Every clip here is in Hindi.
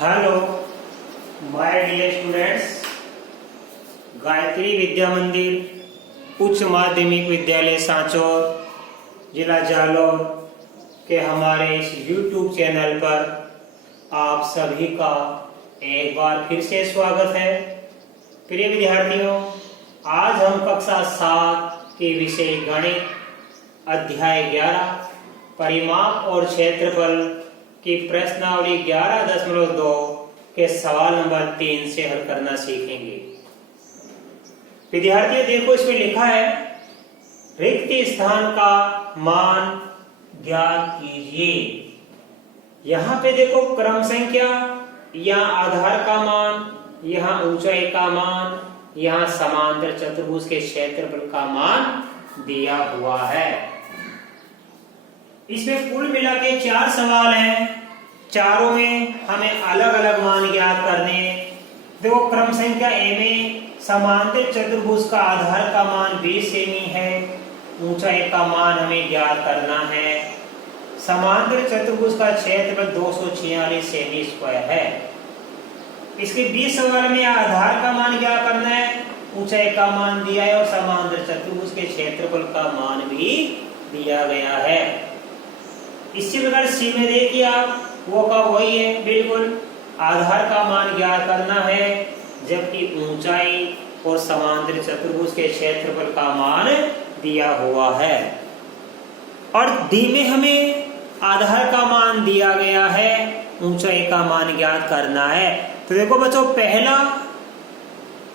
Hello my dear students, Gayatri Vidya Mandir उच्च माध्यमिक विद्यालय सांचौर जिला जालौर के हमारे इस YouTube चैनल पर आप सभी का एक बार फिर से स्वागत है। प्रिय विद्यार्थियों, आज हम कक्षा 7 के विषय गणित अध्याय 11 परिमाप और क्षेत्रफल की प्रश्नावली 11.2 के सवाल नंबर 3 से हल करना सीखेंगे। विद्यार्थियों देखो, इसमें लिखा है रिक्त स्थान का मान ज्ञात कीजिए। यहाँ पे देखो क्रम संख्या, यहाँ आधार का मान, यहाँ ऊंचाई का मान, यहाँ समांतर चतुर्भुज के क्षेत्रफल का मान दिया हुआ है। इसमें कुल मिला के 4 सवाल हैं। चारों में हमें अलग अलग मान ज्ञात करने हैं। देखो क्रम संख्या ए में समांतर चतुर्भुज का आधार का मान 20 सेमी है, ऊंचाई का मान हमें ज्ञात करना है। समांतर चतुर्भुज का क्षेत्रफल 246 सेमी स्क्वायर है। इसके 20 सवाल में आधार का मान ज्ञात करना है, ऊंचाई का मान दिया है और समांतर चतुर्भुज के क्षेत्रफल का मान भी दिया गया है। इसी प्रकार सी में देखिए आप, वो का वही है, बिल्कुल आधार का मान ज्ञात करना है, जबकि ऊंचाई और समांतर चतुर्भुज के क्षेत्रफल का मान दिया हुआ है। और डी में हमें आधार का मान दिया गया है, ऊंचाई का मान ज्ञात करना है। तो देखो बच्चों, पहला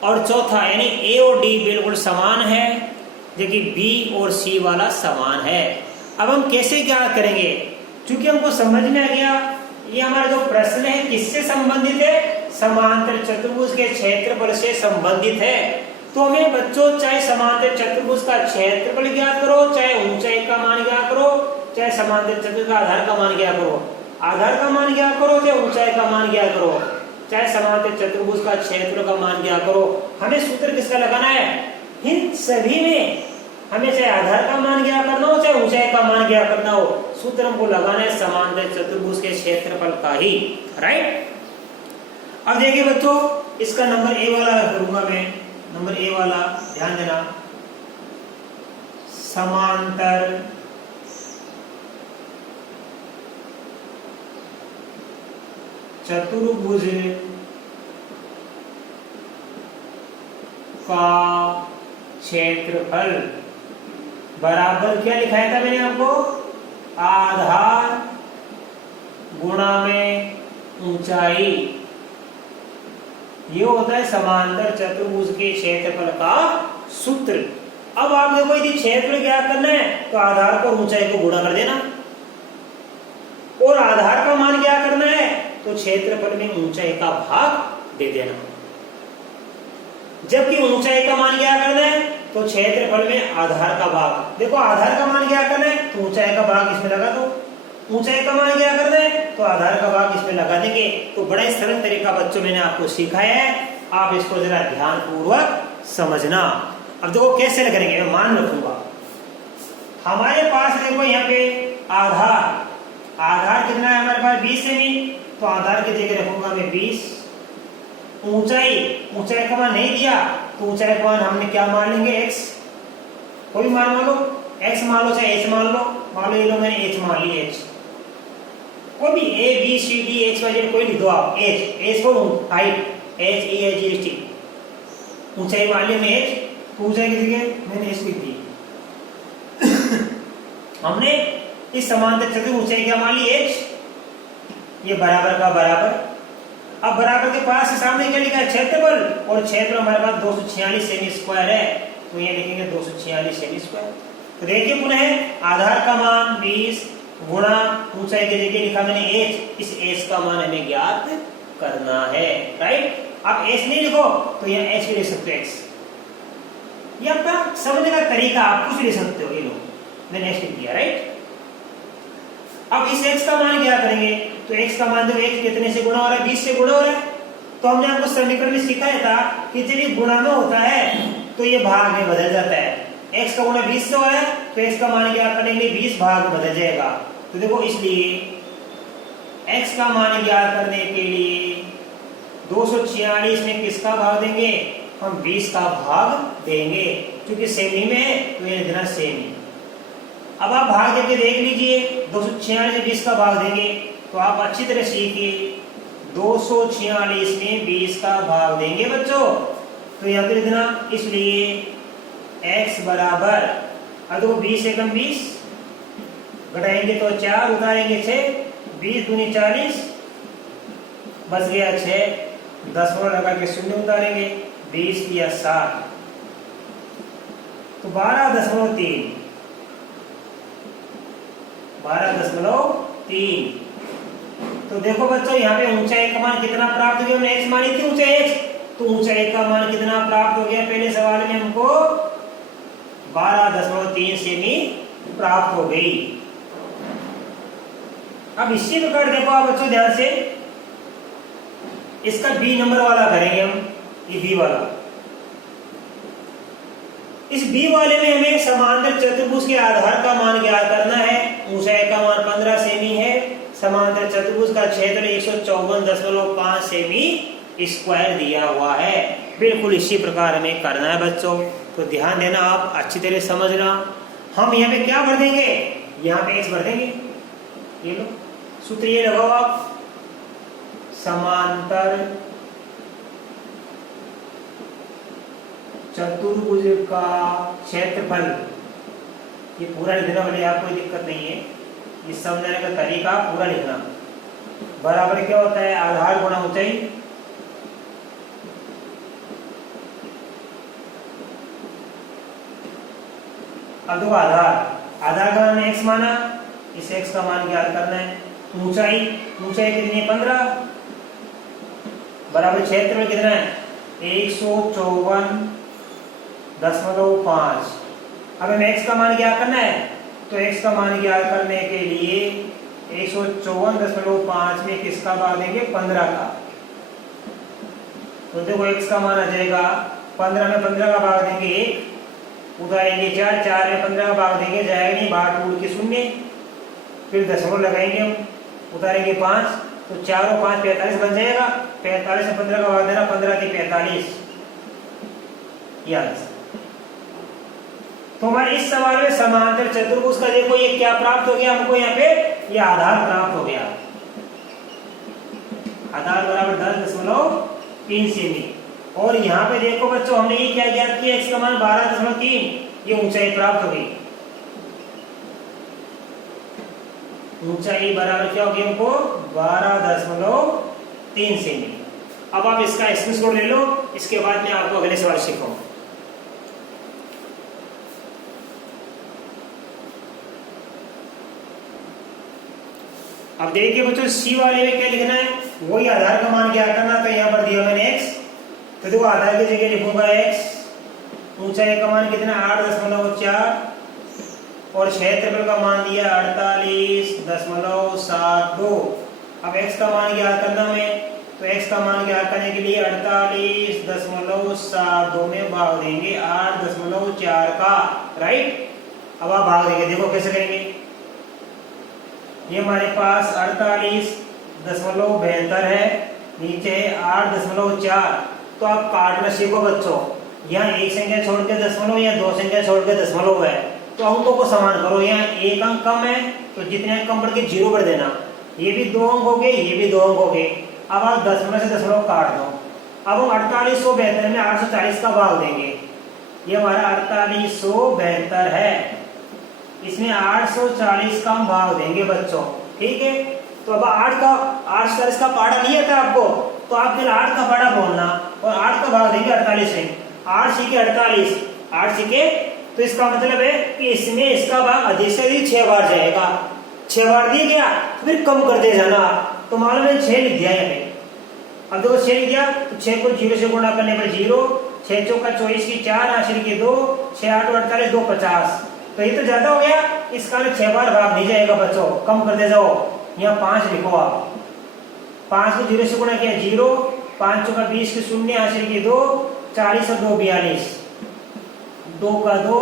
और चौथा यानी ए और डी बिल्कुल समान है, जबकि बी और सी वाला समान है। अब हम कैसे ज्ञात करेंगे? क्योंकि हमको समझ में आ गया ये हमारा जो प्रश्न है किससे संबंधित है, समांतर चतुर्भुज के क्षेत्रफल से संबंधित है। तो हमें बच्चों चाहे समांतर चतुर्भुज का क्षेत्रफल ज्ञात करो, चाहे ऊंचाई का मान ज्ञात करो, चाहे समांतर चतुर्भुज का आधार का मान ज्ञात करो, आधार का मान ज्ञात करो, चाहे ऊंचाई का मान ज्ञात करो, चाहे समांतर चतुर्भुज का क्षेत्रफल का मान ज्ञात करो, हमें सूत्र किसका लगाना है? इन सभी में हमें चाहे आधार का मान ज्ञात करना हो, चाहे ऊंचाई का मान ज्ञात करना हो, सूत्र हमको लगाना है समांतर चतुर्भुज के क्षेत्रफल का ही, राइट। अब देखिए बच्चों, इसका नंबर ए वाला करूंगा मैं, नंबर ए वाला ध्यान देना। समांतर चतुर्भुज का क्षेत्रफल बराबर क्या लिखाया था मैंने आपको? आधार गुणा में ऊंचाई। ये होता है समांतर चतुर्भुज के क्षेत्रफल का सूत्र। अब आप देखो, यदि क्षेत्रफल ज्ञात करना है तो आधार को ऊंचाई को गुणा कर देना, और आधार का मान ज्ञात करना है तो क्षेत्रफल में ऊंचाई का भाग दे देना। जबकि ऊंचाई का मान ज्ञात करना है तो क्षेत्रफल में आधार का भाग। देखो आधार का मान ज्ञात करना है तो ऊंचाई का भाग इसमें लगा दो, ऊंचाई का मान ज्ञात करना है तो आधार का भाग इसमें लगा देंगे। तो बड़ा ही सरल तरीका बच्चों मैंने आपको सिखाया है, आप इसको जरा ध्यान पूर्वक समझना। अब देखो कैसे करेंगे, मैं मान रखूंगा। हमारे पास देखो यहाँ पे आधार कितना है हमारे पास? 20 सेमी। तो आधार की जगह रखूंगा मैं 20। ऊंचाई का मान नहीं दिया तो ऊंचाई का मान हमने क्या मान लेंगे? x। कोई मान लो, x मान लो, चाहे h मान लो, ये लो मैंने h मान ली, h कोई भी a b c d x y z कोई लिख दो आप। h को height h e h g t, ऊंचाई मान ली मैं h, तो ऊंचाई की जगह मैंने h लिख दी। हमने इस समांतर चतुर्भुज ऊंचाई क्या मान ली? h। ये बराबर का बराबर। अब बराबर के पास से सामने क्या लिखा है? क्षेत्रफल, और क्षेत्र हमारे पास 246 सेमी स्क्वायर है, तो ये लिखेंगे 246 सेमी स्क्वायर। तो देखिए पुनः आधार का मान 20 गुणा ऊंचाई की जगह लिखा मैंने h, इस h का मान हमें ज्ञात करना है, राइट। आप h नहीं लिखो तो यहाँ h भी लिख सकते हो, x। ये आपका समझने का तरीका, आप कुछ लिख सकते हो, ये लो मैंने h लिख दिया, राइट। अब इस x का मान क्या करेंगे? तो x का मान, देखो x कितने से गुणा हो रहा है? 20 से गुणा हो रहा है। तो हमने आपको समीकरण में सिखाया था कि जब ये गुणा में होता है तो ये भाग में बदल जाता है। x का गुणा 20 से हो रहा है तो x का मान क्या करेंगे? 20 भाग में बदल जाएगा। तो देखो इसलिए x का मान ज्ञात करने के लिए 246 में किसका भाग देंगे? हम 20 का भाग देंगे, क्योंकि सेमी में है तो ये देना सेमी। अब आप भाग देके देख लीजिए, 246 में 20 का भाग देंगे तो आप अच्छी तरह सीखिए। 246 में 20 का भाग देंगे बच्चों, तो यहाँ पे लिखना, इसलिए x बराबर, अब देखो 20 एकम 20, घटाएंगे तो 4, उतारेंगे 6, 20 दूनी 40, बच गया 6, दशमलव लगा के शून्य उतारेंगे, 20 या 60, तो 12.3, 12.3। तो देखो बच्चों यहाँ पे ऊंचाई का मान कितना प्राप्त हो गया? हमने x मानी थी ऊंचाई x, तो ऊंचाई का मान कितना प्राप्त हो गया? पहले सवाल में हमको 12.3 सेमी प्राप्त हो गई। अब इसी प्रकार देखो आप बच्चों ध्यान से, इसका बी नंबर वाला करेंगे हम, ये बी वाला। इस बी वाले में हमें समांतर चतुर्भुज के आधार का मान ज्ञात करना है। ऊंचाई का मान 15 सेमी है, समांतर चतुर्भुज का क्षेत्र 154.5 सेमी स्क्वायर दिया हुआ है। बिल्कुल इसी प्रकार हमें करना है बच्चों, तो ध्यान देना, आप अच्छी तरह समझना। हम यहाँ पे क्या भर देंगे? यहाँ पे x भर देंगे। ये लो सूत्र ये लगाओ आप, समांतर चतुर्भुज का क्षेत्रफल, ये पूरा लिखना वाले आप, कोई दिक्कत नहीं है, ये समझने का तरीका पूरा लिखना। बराबर क्या होता है? आधार गुणा ऊंचाई। अब देखो आधार का मान x माना, इस x का मान ज्ञात करना है। ऊंचाई कितनी है? 15, बराबर क्षेत्रफल कितना है? 154.5। अब हमें x का मान ज्ञात करना है, तो x का मान ज्ञात करने के लिए 154.5 में किसका भाग देंगे? 15 का। तो देखो x का मान आ जाएगा, 15 में 15 का भाग देंगे 1, उतारेंगे 4, 4 में 15 का भाग देंगे, जाएगा नहीं, बाहर टूट के शून्य, फिर दशमलव लगाएंगे हम, उतारेंगे 5, तो 4 और 5 45 बन जाएगा। 45 में 15 का भाग देना, 15 के 45। याद। तो हमारे इस सवाल में समांतर चतुर्भुज का देखो ये क्या प्राप्त हो गया हमको? यहाँ पे ये आधार प्राप्त हो गया, आधार बराबर 10.3 सेमी। और यहाँ पे देखो बच्चों हमने ये क्या ज्ञात किया? x का मान 12.3, ये ऊंचाई प्राप्त हो गई। ऊंचाई बराबर क्या हो गई हमको? 12.3 सेमी। अब आप इसका स्क्रीनशॉट ले लो, इसके बाद मैं आपको अगले सवाल सिखाऊंगा। अब देखिए बच्चों, सी वाले में क्या लिखना है? वही आधार का मान क्या करना, तो यहाँ पर दिया मैंने x, तो देखो आधार की जगह लिखूंगा x। ऊंचाई का मान कितना? 8.4, और क्षेत्रफल का मान दिया 48.72। अब x का मान ज्ञात करना में, तो x का मान ज्ञात करने के लिए 48.72 में भाग देंगे 8.4 का, राइट। अब आप भाग देंगे, देखो कैसे करेंगे। ये हमारे पास 48.72 है, नीचे है 8.4, तो आप काटना सीखो बच्चों। यहाँ एक संख्या छोड़ के दशमलव या दो संख्या छोड़ के दशमलव है, तो अंकों को समान करो। यहाँ एक अंक कम है तो जितने अंक कम बढ़ के 0 बढ़ देना। ये भी 2 अंक हो गए, ये भी 2 अंक हो गए। अब आप दशमलव से दशमलव काट दो। अब हम 4872 में 840 का भाग देंगे। ये हमारा 4872 है, इसमें 840 का हम भाग देंगे बच्चों, ठीक है। तो अब 840 का पाड़ा नहीं आता आपको, तो आप फिर 8 का पाड़ा बोलना और 8 का भाग देंगे 48 से। 8 सीखे 48, 8 सीखे, तो इसका मतलब है कि इसमें इसका भाग अधिक से अधिक 6 बार जाएगा। 6 बार दिया गया तो फिर कम करते जाना। तो मालूम है 6 लिख दिया यहाँ पे। अब देखो 6 लिख दिया, तो 6 को 0 से गुणा करने पर 0, 6 चौका 24 की 4, आखिर के 2, 6 8 48, 2 50। तो ये तो ज्यादा हो गया, इस कारण 6 बार भाग नहीं जाएगा बच्चों, कम करते जाओ। यहाँ 5 लिखो आप, 5 को 0 से गुणा किया 0, 5 चौका 20 के 0, आखिर के 2, 40 और 2 42, 2 का 2,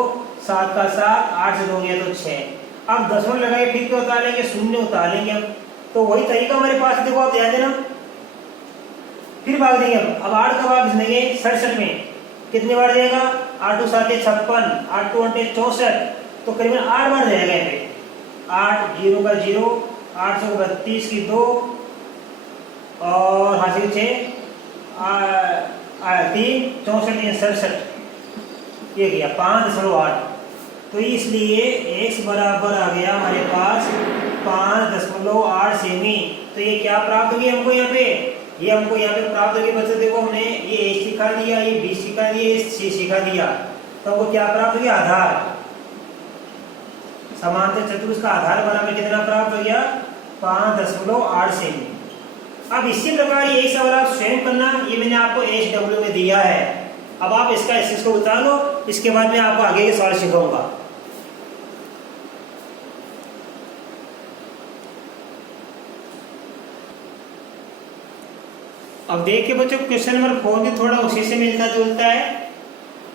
7 का 7, 8 से 2 गया तो 6। अब दशमलव लगाए, ठीक है, उतार लेंगे, 0 उतार लेंगे। तो वही तरीका हमारे पास, देखो आप ध्यान देना। फिर भाग देंगे, अब 8 का भाग देंगे 67 में, कितने बार जाएगा? 8 7 56, 8 2 64, तो करीबन 8 बार जाएगा यहाँ पे। 8 0 का 0, 832 की 2 और हासिल 6 3 64 67, ये गया 5.8। तो इसलिए x बराबर आ गया हमारे पास 5.8 सेमी। तो ये क्या प्राप्त हो गया हमको यहाँ पे? ये हमको यहाँ पे प्राप्त हो गया बच्चों, देखो हमने ये a सिखा दिया, ये b सिखा दिया, ये c सिखा दिया, तो हमको क्या प्राप्त हो गया? आधार। समांतर चतुर्भुज का आधार बराबर कितना प्राप्त हो गया? 5.8 सेमी। अब इसी प्रकार ये सवाल आप स्वयं करना, ये मैंने आपको HW में दिया है। अब आप इसको उतार लो, इसके बाद मैं आपको आगे के सवाल सिखाऊंगा। अब देखिए बच्चों, क्वेश्चन नंबर 4 भी थोड़ा उसी से मिलता जुलता है।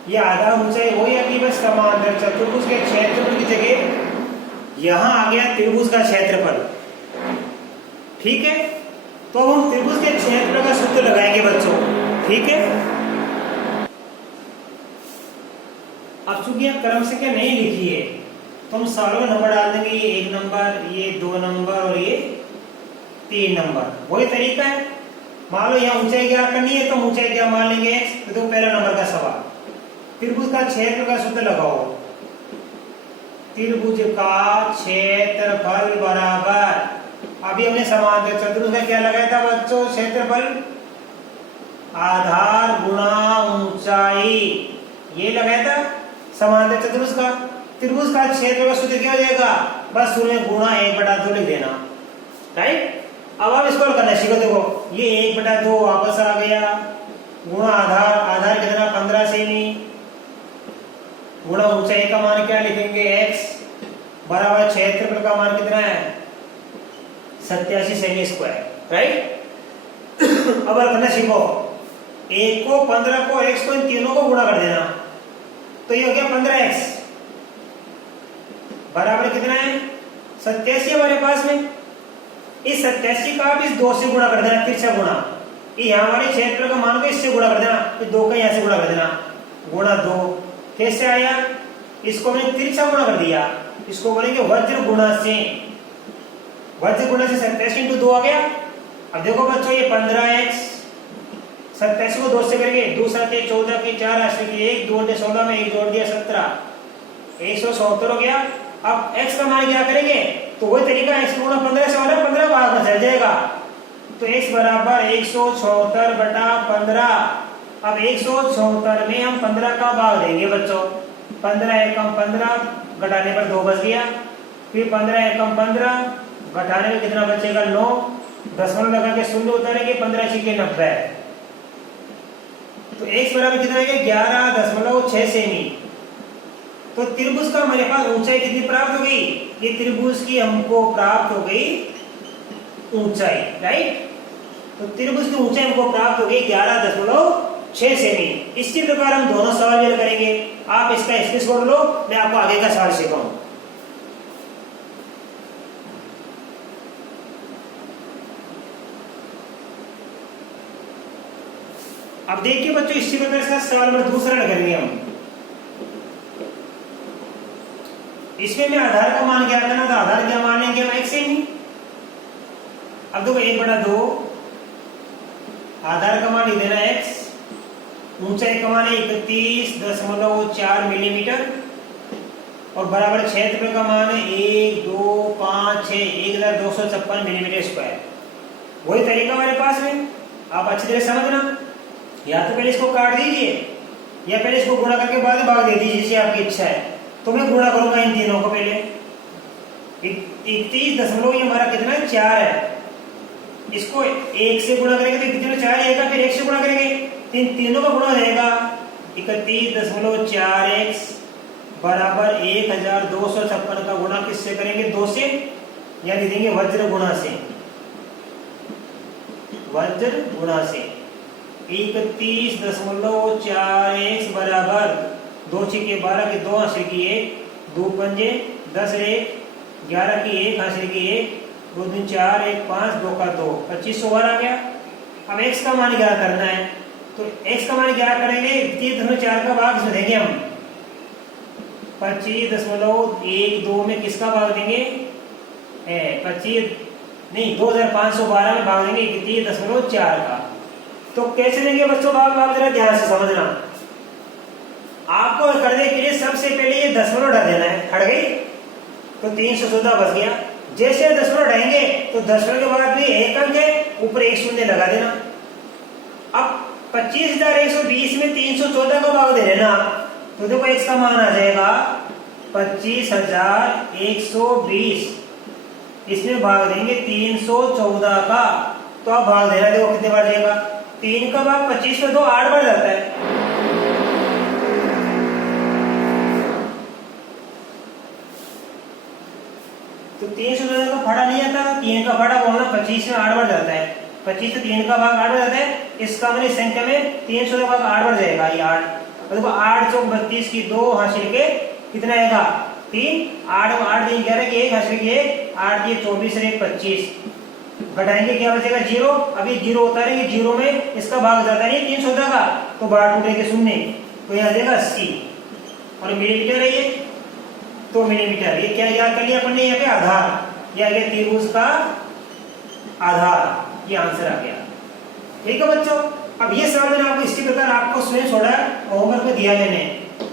ये आधार ऊंचाई हो या कि बस समांतर चतुर्भुज के क्षेत्रफल की जगह यहां आ गया त्रिभुज का क्षेत्रफल। ठीक है, तो अब हम त्रिभुज के क्षेत्रफल का सूत्र लगाएंगे बच्चों। ठीक है, अब चूंकि क्रम संख्या नहीं लिखी है तो हम सालों में नंबर डाल देंगे, ये 1 नंबर, ये 2 नंबर और ये 3 नंबर। वही तरीका है। मान लो यहाँ ऊंचाई क्या करनी है, तो ऊंचाई क्या मान लेंगे x। तो पहला नंबर का सवाल, त्रिभुज का क्षेत्रफल का सूत्र लगाओ। त्रिभुज का क्षेत्रफल बराबर, अभी हमने समांतर चतुर्भुज का क्या लगाया था बच्चों? क्षेत्रफल आधार गुणा ऊंचाई, ये लगाया था समांतर चतुर्भुज का। त्रिभुज का क्षेत्रफल का सूत्र क्या हो जाएगा? बस शुरू में गुणा 1/2 लिख देना। राइट, अब आप इसको करना सीखो। देखो ये 1/2 वापस आ गया, गुणा आधार, आधार कितना? 15 सेमी, गुणा ऊंचाई का मान क्या लिखेंगे? x बराबर क्षेत्रफल का मान कितना है? 87 सेमी स्क्वायर। राइट, अब करना सीखो। 1 को 15 को x को इन तीनों को गुणा कर देना, तो ये हो गया 15x बराबर कितना है? 87 हमारे पास में। इस 87 का आप इस 2 से गुणा कर देना, तिरछा गुणा। ये यहाँ हमारे क्षेत्रफल का मान को इससे गुणा कर देना, ये 2 का यहाँ से गुणा कर देना, गुणा 2। कैसे आया? इसको मैंने तिरछा गुणा कर दिया, इसको बोलेंगे वज्र गुणा से। वज्र गुणा से 87 × 2 आ गया। अब देखो बच्चों, ये 15x, 87 को 2 से करेंगे, 2 7 14 की 4 80 की 1, 2 16 में 1 जोड़ दिया 17, 177 हो गया। अब x का मान क्या करेंगे? तो वही तरीका, x गुणा 15 से वाला 15 भाग में चल जाएगा, तो x बराबर 176/15। अब 176 में हम 15 का भाग देंगे बच्चों। 15 एकम 15, घटाने पर 2 बच गया। फिर 15 एकम 15, घटाने में कितना बचेगा? 9। दशमलव लगा के शून्य उतारेंगे, 15 × 90। तो x बराबर कितना है? 11.6 सेमी। तो त्रिभुज का हमारे पास ऊंचाई कितनी प्राप्त हो गई? ये त्रिभुज की हमको प्राप्त हो गई ऊंचाई। राइट, तो त्रिभुज की ऊंचाई हमको प्राप्त हो गई 11.6 सेमी। इसी प्रकार हम दोनों सवाल हल करेंगे। आप इसका स्क्रीनशॉट लो, मैं आपको आगे का सवाल सिखाऊं। अब देखिए बच्चों, इसी प्रकार से सवाल नंबर दूसरा करेंगे हम। इसमें मैं आधार का मान क्या करना था? आधार क्या मानेंगे हम? x semi. अब देखो 1/2, आधार का मान लिख देना x, ऊंचाई का मान 31.4 मिलीमीटर और बराबर क्षेत्रफल का मान है 1 2 5 6 1256 मिलीमीटर स्क्वायर। वही तरीका हमारे पास में, आप अच्छी तरह समझना। या तो पहले इसको काट दीजिए या पहले इसको गुणा करके बाद में भाग दे दीजिए, जैसे आपकी इच्छा है। तो मैं गुणा करूंगा इन तीनों को पहले। 31 ये हमारा कितना है? 4 है। इसको 1 से गुणा करेंगे तो कितने 4 आएगा, फिर 1 से गुणा करेंगे, इन तीनों का गुणा रहेगा। 31.4x बराबर 1256 का गुणा किससे करेंगे? 2 से, या लिख देंगे वज्र गुणा से। वज्र गुणा से 31.4x बराबर 2 × 12 की 2 हासिल की 1, 2 पंजे 10 × 1 11 की 1 हासिल की 1, 2 दूनी 4, 1 5, 2 का 2, 25 ओवर आ गया। अब x का मान ज्ञात करना है, तो x का मान ज्ञात करेंगे 25.4 का भाग इसमें देंगे हम 25.12 में किसका भाग देंगे 2512 में भाग देंगे 31.4 का। तो कैसे देंगे बच्चों भाग जरा ध्यान से समझना। आपको करने के लिए सबसे पहले ये दशमलव हटा देना है, हट गई तो 314 बच गया। जैसे दशमलव हटाएंगे तो दशमलव के बाद भी एक अंक है, ऊपर एक शून्य लगा देना। अब 25,120 में 314 का भाग दे देना, तो देखो x का मान आ जाएगा 25,120, इसमें भाग देंगे 314 का, तो आप भाग देना, देखो कितने बार जाएगा 3 का भाग 25 में 2 8 बार जाता है। तो 314 का फाड़ा नहीं आता, 3 का फाड़ा बोलना 25 में 8 बार जाता है, 25 से 3 का भाग 8 बार जाता है। इसका मतलब संख्या में 300 का भाग 8 बार जाएगा, ये 8, देखो 8 चौक 32 की 2 हासिल के कितना आएगा 3, 8 8 3 11 की 1 हासिल की 1, 8 ये 24 और 1 25, घटाएंगे क्या बचेगा 0। अभी 0 होता है कि 0 में इसका भाग जाता नहीं 314 का, तो 12 टूटेंगे शून्य, तो यहाँ जाएगा 80। और मिलीमीटर है ये, तो मिलीमीटर, ये क्या याद कर लिया अपन ने, यहाँ पे आधार, ये आ गया त्रिभुज का आधार, ये आंसर आ गया। ठीक है बच्चों, अब ये सवाल मैंने आपको इसी प्रकार आपको स्वयं छोड़ा होमवर्क में दिया मैंने,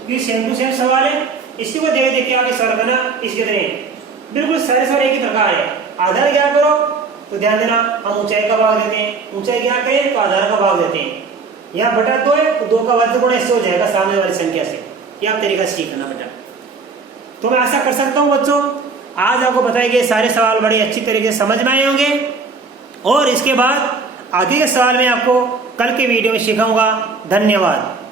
कि सेम टू सेम सवाल है, इसी को देख देख के आगे सवाल बना इसके तरह बिल्कुल सारे सवाल एक ही प्रकार है। आधार क्या करो तो ध्यान देना, हम ऊंचाई का भाग देते हैं, ऊंचाई क्या करें तो आधार का भाग देते हैं। यहाँ बटा 2 है तो 2 का वर्ग गुणा इससे हो जाएगा सामने वाली संख्या से, ये आप तरीका सीखना बेटा। तो मैं आशा कर सकता हूँ बच्चों आज आपको बताए गए सारे सवाल बड़े अच्छी तरीके से समझ में आए होंगे, और इसके बाद आगे के सवाल मैं आपको कल के वीडियो में सिखाऊंगा। धन्यवाद।